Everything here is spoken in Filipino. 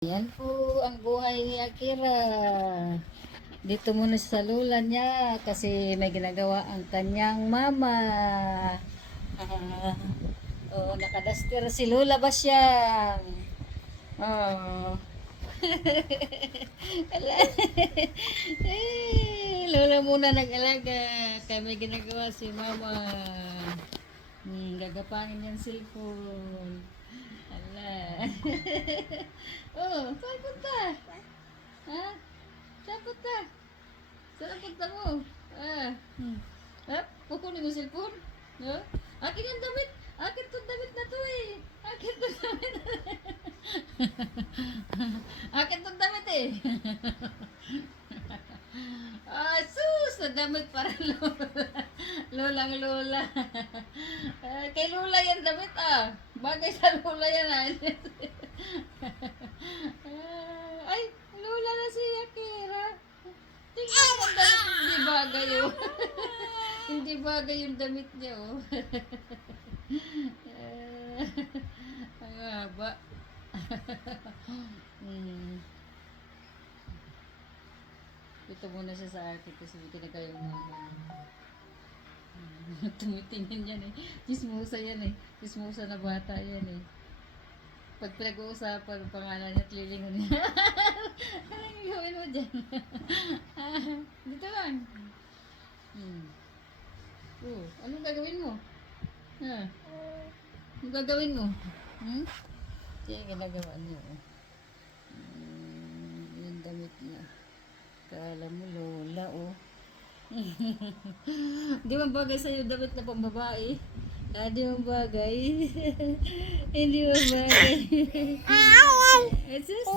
Yan po ang buhay ni Akira. Dito muna sa lula niya kasi may ginagawa ang kanyang mama. Oh, nakadaster si Lola Basyang. Oh. Ala. Lola muna nag-alaga. Kaya may ginagawa si mama. Gagapangin yung cellphone. Ala. Oh, saan punta? Ha? Saan punta? Saan punta mo? Ha? Kukunin mo cellphone? Ha? Akin yung damit. Akin tong damit na to eh. Akin tong damit. Akin tong damit eh. Sus! Nadamit para lola. Lolang lola. Kay lola yan damit ah. Bagay sa lola yan ah. Ay, lola na si Akira. Tingnan mo ang damit. Hindi bagay oh. Hindi bagay yung damit niya oh. Ang haba. Ito muna siya sa akin kasi kinagaya yung mga tumitingin yan eh. Chismosa yan eh. Chismosa na bata yan eh. Pag pinag-uusapan ang pangalan niya at lilingon niya. Anong gawin mo dyan? Dito lang. Oh, anong gagawin mo? Ha? Anong gagawin mo? Kaya ginagawa niya. Yung damit niya. Kala mo lola oh. Di mo bagay sa'yo damit na pambabae. Di mo bagay. Hindi mo bagay. It's just